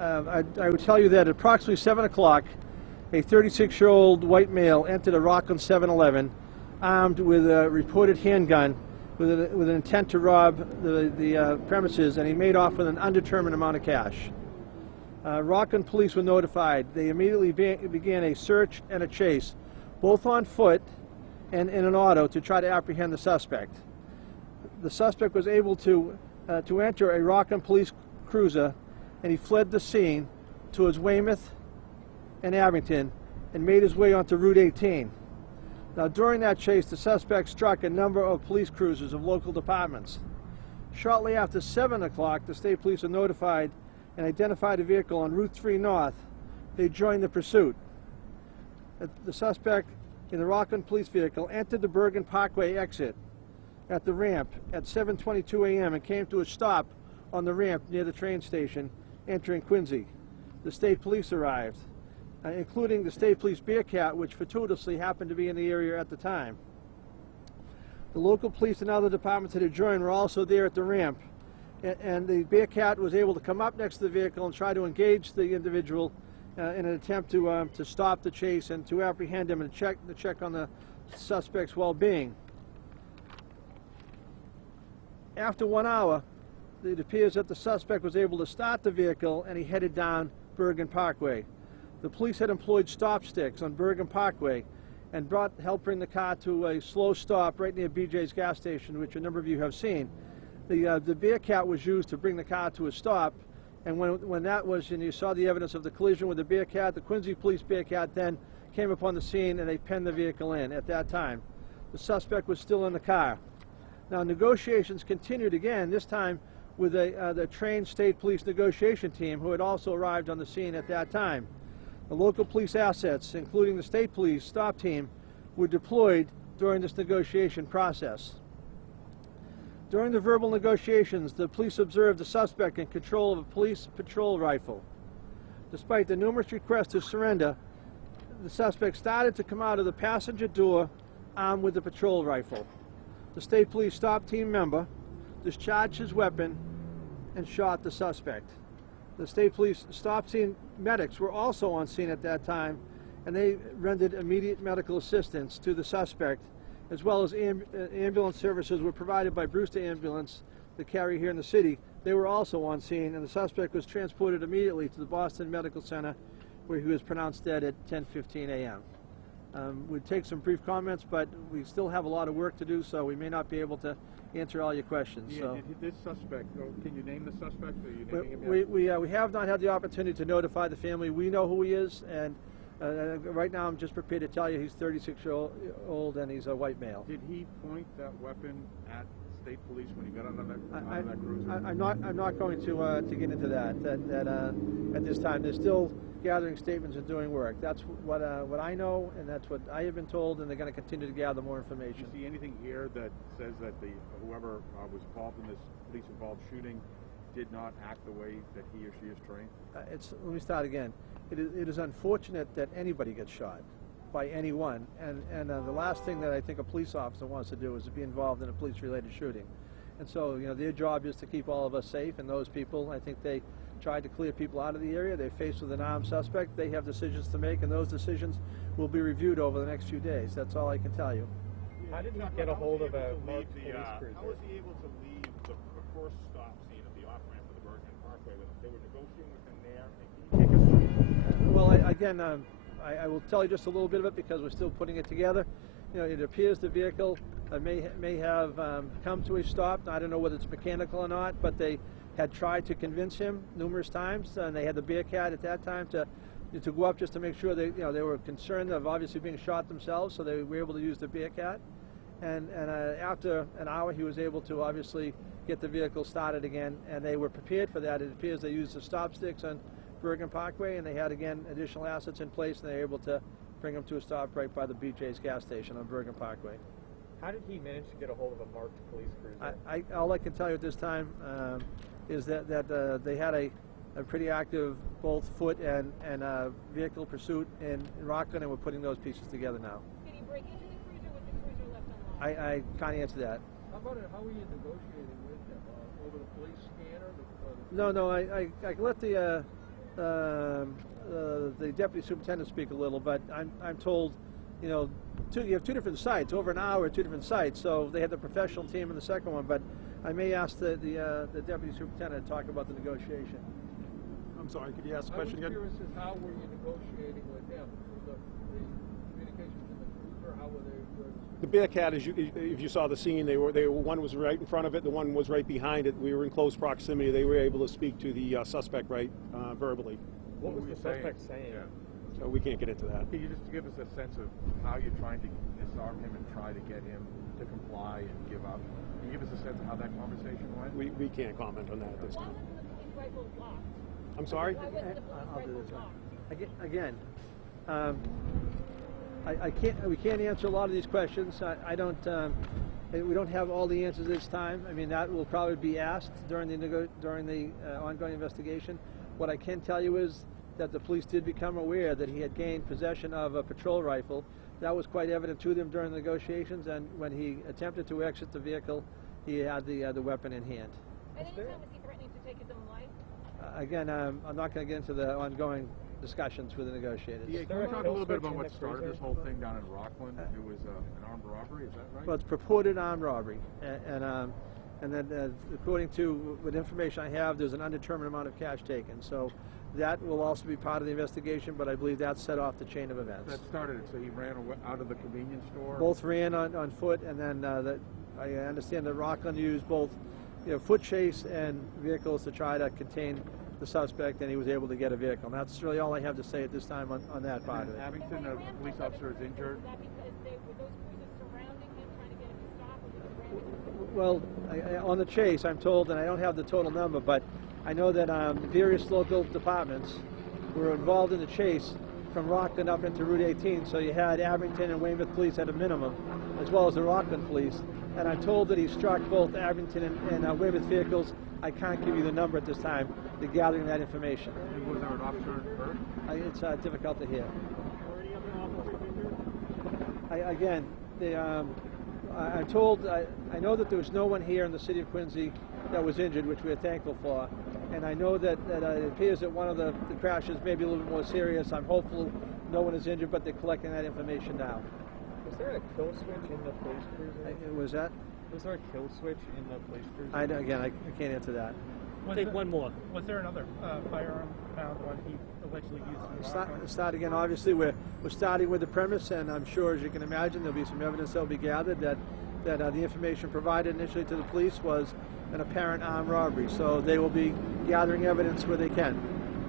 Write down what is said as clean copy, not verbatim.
I would tell you that at approximately 7 o'clock, a 36-year-old white male entered a Rockland 7-Eleven armed with a reported handgun with an intent to rob the premises, and he made off with an undetermined amount of cash. Rockland police were notified. They immediately began a search and a chase, both on foot and in an auto, to try to apprehend the suspect. The suspect was able to enter a Rockland police cruiser, and he fled the scene towards Weymouth and Abington and made his way onto Route 18. Now, during that chase, the suspect struck a number of police cruisers of local departments. Shortly after 7 o'clock, the state police were notified and identified a vehicle on Route 3 North. They joined the pursuit. The suspect in the Rockland police vehicle entered the Bergen Parkway exit at the ramp at 7:22 a.m. and came to a stop on the ramp near the train station entering Quincy. The state police arrived, including the state police Bearcat, which fortuitously happened to be in the area at the time. The local police and other departments that had joined were also there at the ramp, and the Bearcat was able to come up next to the vehicle and try to engage the individual in an attempt to stop the chase and to apprehend him and check on the suspect's well-being. After 1 hour, it appears that the suspect was able to start the vehicle and he headed down Bergen Parkway. The police had employed stop sticks on Bergen Parkway and helped bring the car to a slow stop right near BJ's gas station, which a number of you have seen. The Bearcat was used to bring the car to a stop, and when that was, and you saw the evidence of the collision with the Bearcat, the Quincy Police Bearcat then came upon the scene and they penned the vehicle in at that time. The suspect was still in the car. Now, negotiations continued again, this time with the trained state police negotiation team, who had also arrived on the scene at that time. The local police assets, including the state police stop team, were deployed during this negotiation process. During the verbal negotiations, the police observed the suspect in control of a police patrol rifle. Despite the numerous requests to surrender, the suspect started to come out of the passenger door armed with the patrol rifle. The state police stop team member discharged his weapon and shot the suspect. The state police stop team medics were also on scene at that time, and they rendered immediate medical assistance to the suspect, as well as ambulance services were provided by Brewster Ambulance, the carrier here in the city. They were also on scene, and the suspect was transported immediately to the Boston Medical Center, where he was pronounced dead at 10:15 a.m. We'd take some brief comments, but we still have a lot of work to do, so we may not be able to answer all your questions. Yeah, so. This suspect, can you name the suspect? Are you naming him yet? We have not had the opportunity to notify the family. We know who he is, and right now I'm just prepared to tell you he's 36-year-old and he's a white male. Did he point that weapon at state police when he got out of that cruiser? I'm not going to get into that. At this time, they're still gathering statements and doing work. That's what I know, and that's what I have been told, and they're going to continue to gather more information. Do you see anything here that says that whoever was involved in this police-involved shooting did not act the way that he or she is trained? Let me start again. It is unfortunate that anybody gets shot by anyone, and the last thing that I think a police officer wants to do is to be involved in a police-related shooting. And so, their job is to keep all of us safe, and those people, I think they tried to clear people out of the area. They're faced with an armed suspect. They have decisions to make, and those decisions will be reviewed over the next few days. That's all I can tell you. How did he get a hold of a marked police cruiser? How was he able to leave the first stop scene of the off-ramp of the Bergen Parkway with him? They were negotiating with him there. Can you take us through? Well, again, I will tell you just a little bit of it because we're still putting it together. It appears the vehicle may have come to a stop. I don't know whether it's mechanical or not, but they had tried to convince him numerous times, and they had the Bearcat at that time to go up just to make sure they were concerned of obviously being shot themselves, so they were able to use the Bearcat. And after an hour, he was able to obviously get the vehicle started again, and they were prepared for that. It appears they used the stop sticks on Bergen Parkway, and they had again additional assets in place, and they were able to bring him to a stop right by the BJ's gas station on Bergen Parkway. How did he manage to get a hold of a marked police cruiser? All I can tell you at this time is that they had a pretty active both foot and vehicle pursuit in Rockland, and we're putting those pieces together now. Did he break into the cruiser? Was the cruiser left unlocked? I can't answer that. How about it? How were you negotiating with him over the police scanner? No, I let the deputy superintendent speak a little, but I'm told, you know, you have two different sites, over an hour, two different sites, so they had the professional team in the second one, but I may ask the deputy superintendent to talk about the negotiation. I'm sorry, could you ask the question again? I was curious as how were you negotiating with him? The communications in the cruiser, how were they? The Bearcat, if you saw the scene, one was right in front of it, the one was right behind it. We were in close proximity. They were able to speak to the suspect verbally. What was the suspect saying? Yeah. So we can't get into that. Can you just give us a sense of how you're trying to disarm him and try to get him to comply and give up? Can you give us a sense of how that conversation went? We can't comment on that at this Why time. wasn't the police rifle locked? I'm sorry? Why wasn't the police I'll do rifle this locked? Again, we can't answer a lot of these questions. We don't have all the answers this time. I mean, that will probably be asked during the ongoing investigation. What I can tell you is that the police did become aware that he had gained possession of a patrol rifle. That was quite evident to them during the negotiations, and when he attempted to exit the vehicle, he had the weapon in hand. At any time was he threatening to take his own life? Again, I'm not going to get into the ongoing discussions with the negotiators. Yeah, can we talk a little bit about what started this whole thing down in Rockland? It was an armed robbery, is that right? Well, it's purported armed robbery, and then according to what information I have, there's an undetermined amount of cash taken. So that will also be part of the investigation, but I believe that set off the chain of events. That started it, so he ran out of the convenience store? Both ran on foot, and then I understand that Rockland used both, foot chase and vehicles to try to contain the suspect, and he was able to get a vehicle. And that's really all I have to say at this time on that part of it. Abington, a police officer is injured. Was that because were those cruisers surrounding him, trying to get him to stop, or was it Well, on the chase, I'm told, and I don't have the total number, but I know that various local departments were involved in the chase from Rockland up into Route 18. So you had Abington and Weymouth police at a minimum, as well as the Rockland police. And I'm told that he struck both Abington and Weymouth vehicles. I can't give you the number at this time. They're gathering that information. And was there an officer hurt? It's difficult to hear. Were any other officers injured? Again, I'm told, I know that there was no one here in the city of Quincy that was injured, which we are thankful for. And I know that it appears that one of the crashes may be a little bit more serious. I'm hopeful no one is injured, but they're collecting that information now. Was there a kill switch in the police cruiser? Was that? Was there a kill switch in the police cruiser? Again, I can't answer that. Take one more. Was there another firearm found when he allegedly used it? Start again. Obviously, we're starting with the premise, and I'm sure, as you can imagine, there'll be some evidence that will be gathered that the information provided initially to the police was an apparent armed robbery. So they will be gathering evidence where they can.